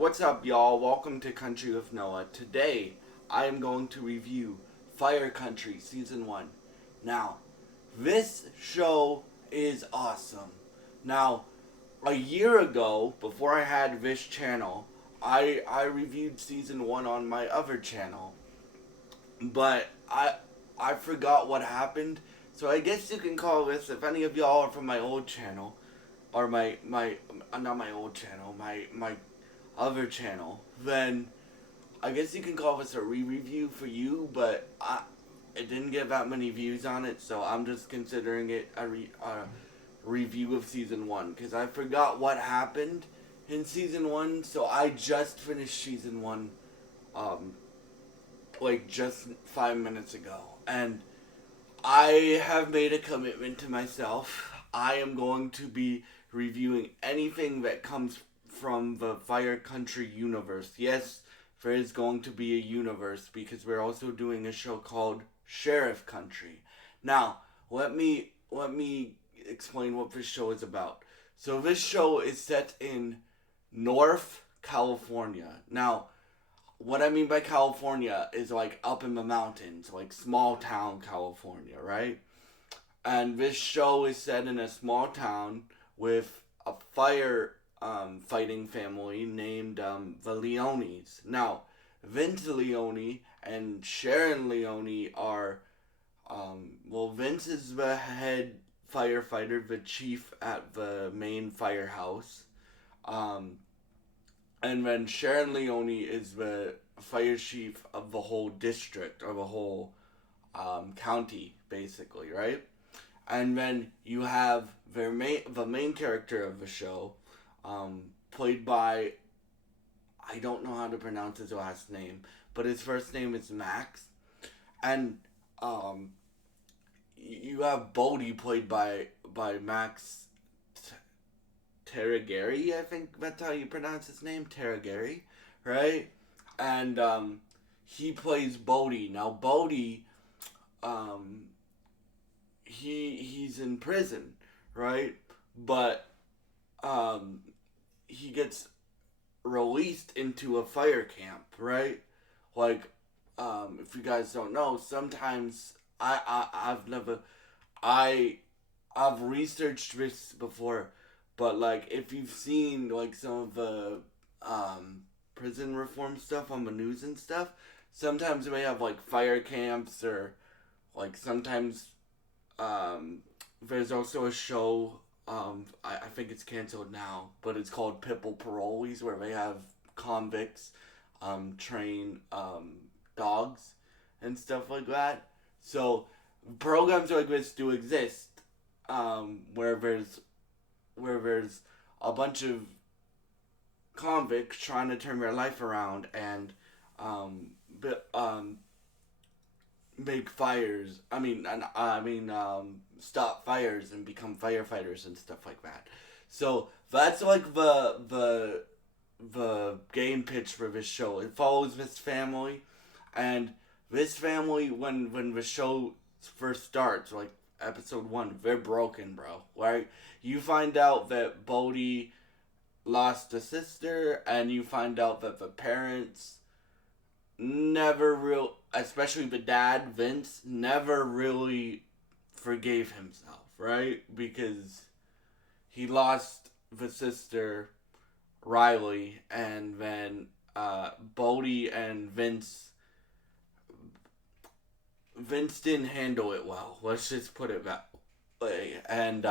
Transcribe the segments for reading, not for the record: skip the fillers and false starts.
What's up, y'all? Welcome to Country with Noah. Today, I am going to review Fire Country Season 1. Now, this show is awesome. Now, a year ago, before I had this channel, I reviewed Season 1 on my other channel. But I forgot what happened. So I guess you can call this, if any of y'all are from my old channel, or my not my old channel, my other channel, then I guess you can call this a re-review for you, but it didn't get that many views on it, so I'm just considering it a review of Season 1, because I forgot what happened in Season 1, so I just finished Season 1, like, just 5 minutes ago, and I have made a commitment to myself. I am going to be reviewing anything that comes from the Fire Country universe. Yes, there is going to be a universe because we're also doing a show called Sheriff Country. Now, let me explain what this show is about. So this show is set in North California. Now, what I mean by California is like up in the mountains, like small town California, right? And this show is set in a small town with a fire fighting family named the Leones. Now, Vince Leone and Sharon Leone are, Vince is the head firefighter, the chief at the main firehouse. Um, and then Sharon Leone is the fire chief of the whole district, or the whole county, basically, right? And then you have the main character of the show, played by, I don't know how to pronounce his last name, but his first name is Max, and you have Bodie, played by Max Terragari, I think that's how you pronounce his name, Terragari, right? And he plays Bodie. Now Bodie, um, he's in prison, right? But he gets released into a fire camp, right? Like, if you guys don't know, sometimes I've never I I've researched this before, but like if you've seen like some of the prison reform stuff on the news and stuff, sometimes they have like fire camps, or like sometimes there's also a show. I think it's canceled now, but it's called Pitbull Parolees, where they have convicts train dogs and stuff like that. So programs like this do exist, where there's a bunch of convicts trying to turn their life around and um, make fires. Stop fires and become firefighters and stuff like that. So that's like the game pitch for this show. It follows this family, and this family, when the show first starts, like episode 1, they're broken, bro. Right? You find out that Bodie lost a sister, and you find out that the parents never real, especially the dad, Vince, never really forgave himself, right? Because he lost the sister, Riley, and then Bodie and Vince didn't handle it well. Let's just put it that way. And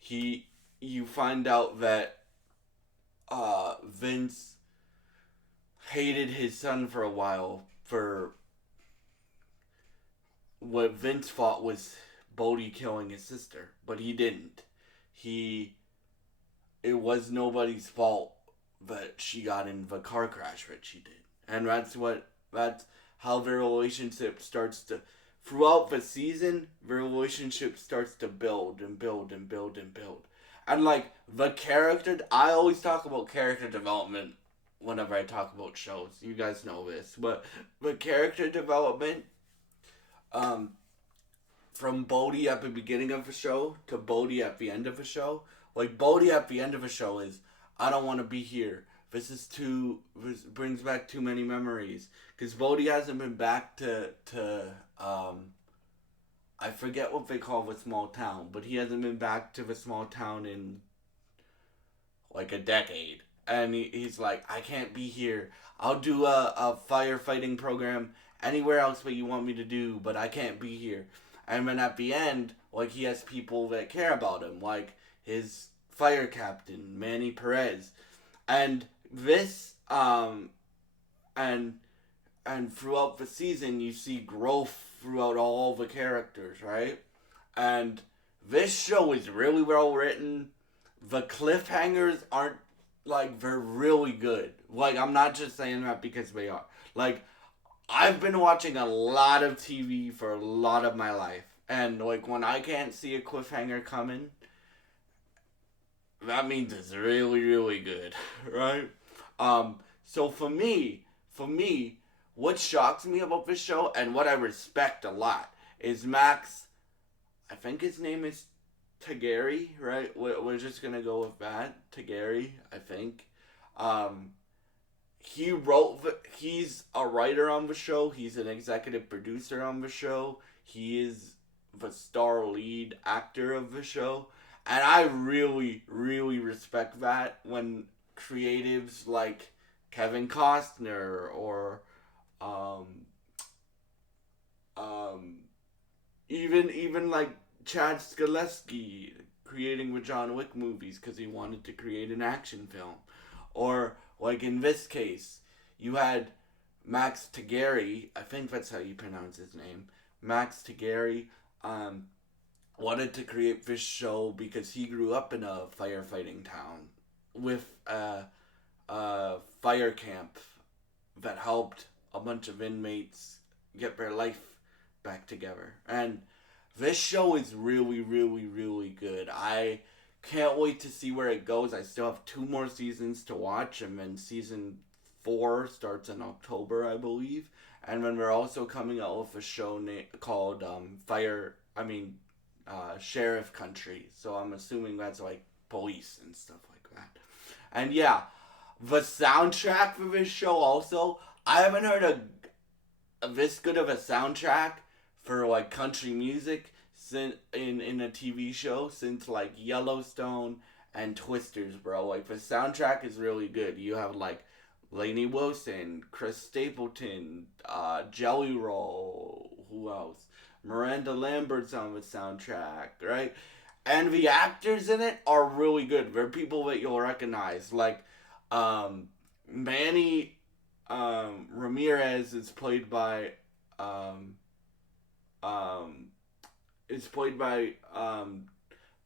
he, you find out that Vince hated his son for a while for what Vince thought was Bodie killing his sister, but he didn't. He It was nobody's fault that she got in the car crash that she did, and that's how their relationship starts to. Throughout the season, their relationship starts to build and build and build and build. And like the character, I always talk about character development whenever I talk about shows. You guys know this, but the character development, um, from Bodie at the beginning of the show to Bodie at the end of the show. Like Bodie at the end of the show is, I don't want to be here. this brings back too many memories because Bodhi hasn't been back to I forget what they call the small town, but he hasn't been back to the small town in like a decade. And he's like, I can't be here. I'll do a firefighting program anywhere else that you want me to do, but I can't be here. And then at the end, like he has people that care about him, like his fire captain, Manny Perez. And this and and throughout the season you see growth throughout all the characters, right? And this show is really well written. The cliffhangers aren't like they're really good. Like I'm not just saying that because they are. Like I've been watching a lot of TV for a lot of my life. And like when I can't see a cliffhanger coming, that means it's really, really good. Right? So for me, what shocks me about this show and what I respect a lot is Max. I think his name is Tagari, right? We're just gonna go with that. Tagari, I think. Um, he's a writer on the show. He's an executive producer on the show. He is the star lead actor of the show. And I really, really respect that when creatives like Kevin Costner or um, um, even like Chad Skaleski creating the John Wick movies because he wanted to create an action film, or like in this case, you had Max Tagari. I think that's how you pronounce his name. Max Tagari um, wanted to create this show because he grew up in a firefighting town with a fire camp that helped a bunch of inmates get their life back together. And this show is really, really, really good. I can't wait to see where it goes. I still have two more seasons to watch, and then season 4 starts in October, I believe. And then we're also coming out with a show called Fire. I mean, Sheriff Country. So I'm assuming that's like police and stuff like that. And yeah, the soundtrack for this show also. I haven't heard this good of a soundtrack for like country music since in a TV show since like Yellowstone and Twisters, bro. Like the soundtrack is really good. You have like Lainey Wilson, Chris Stapleton, Jelly Roll, who else? Miranda Lambert's on the soundtrack, right? And the actors in it are really good. They're people that you'll recognize. Like Manny Ramirez is played by um, um,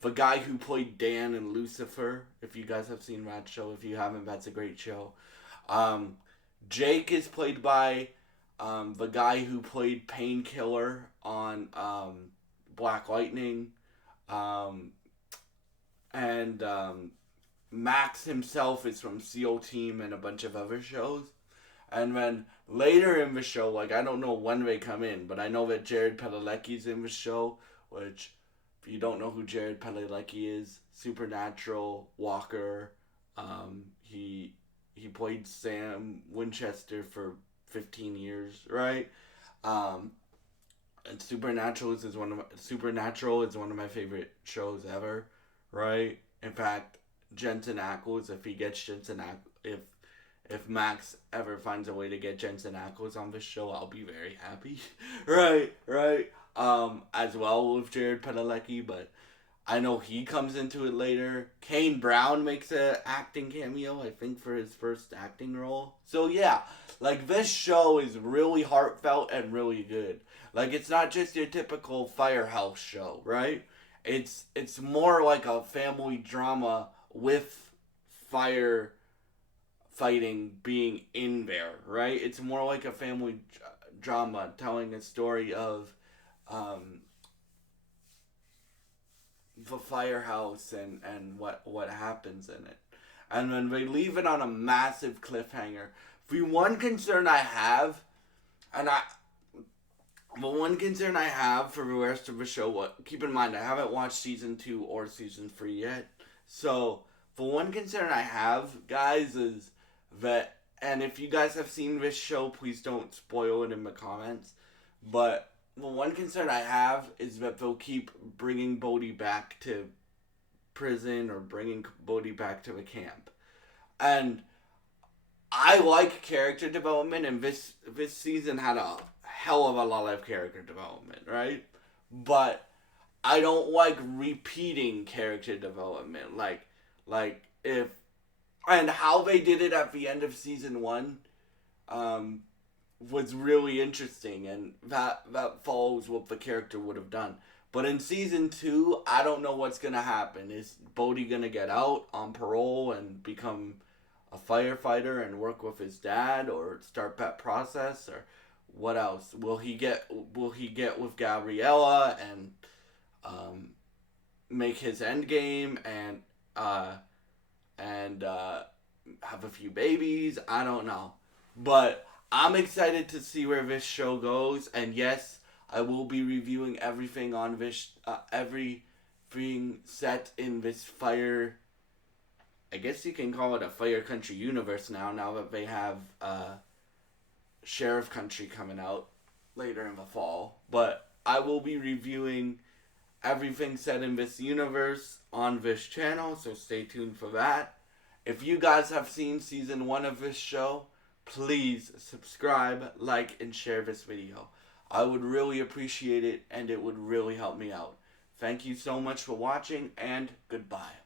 the guy who played Dan in Lucifer. If you guys have seen that show, if you haven't, that's a great show. Um, Jake is played by the guy who played Painkiller on Black Lightning. Um, and Max himself is from SEAL Team and a bunch of other shows. And then later in the show, like I don't know when they come in, but I know that Jared Padalecki's in the show, which if you don't know who Jared Padalecki is, Supernatural, Walker, he played Sam Winchester for 15 years, right? Um, and Supernatural is one of my favorite shows ever, right? In fact, Jensen Ackles, if he gets Jensen Ackles, if Max ever finds a way to get Jensen Ackles on this show, I'll be very happy. right. As well with Jared Padalecki, but I know he comes into it later. Kane Brown makes a acting cameo, I think, for his first acting role. So yeah, like this show is really heartfelt and really good. Like it's not just your typical firehouse show, right? It's more like a family drama with fire fighting being in there, right? It's more like a family drama telling a story of um, the firehouse and what happens in it. And then they leave it on a massive cliffhanger. The one concern I have, and I, the one concern I have for the rest of the show, keep in mind I haven't watched season 2 or season 3 yet. So the one concern I have, guys, is that, and if you guys have seen this show, please don't spoil it in the comments. But the one concern I have is that they'll keep bringing Bodhi back to prison or bringing Bodhi back to the camp. And I like character development, and this season had a hell of a lot of character development, right? But I don't like repeating character development, like if and how they did it at the end of season one, um, was really interesting, and that follows what the character would have done. But in season two, I don't know what's gonna happen. Is Bodhi gonna get out on parole and become a firefighter and work with his dad, or start that process, or what else? Will he get with Gabriella and um, make his end game and have a few babies? I don't know, but I'm excited to see where this show goes. And yes, I will be reviewing everything on this, everything set in this fire. I guess you can call it a Fire Country universe now. Now that they have Sheriff Country coming out later in the fall, but I will be reviewing everything set in this universe on this channel, so stay tuned for that. If you guys have seen season one of this show, please subscribe, like, and share this video. I would really appreciate it, and it would really help me out. Thank you so much for watching, and goodbye.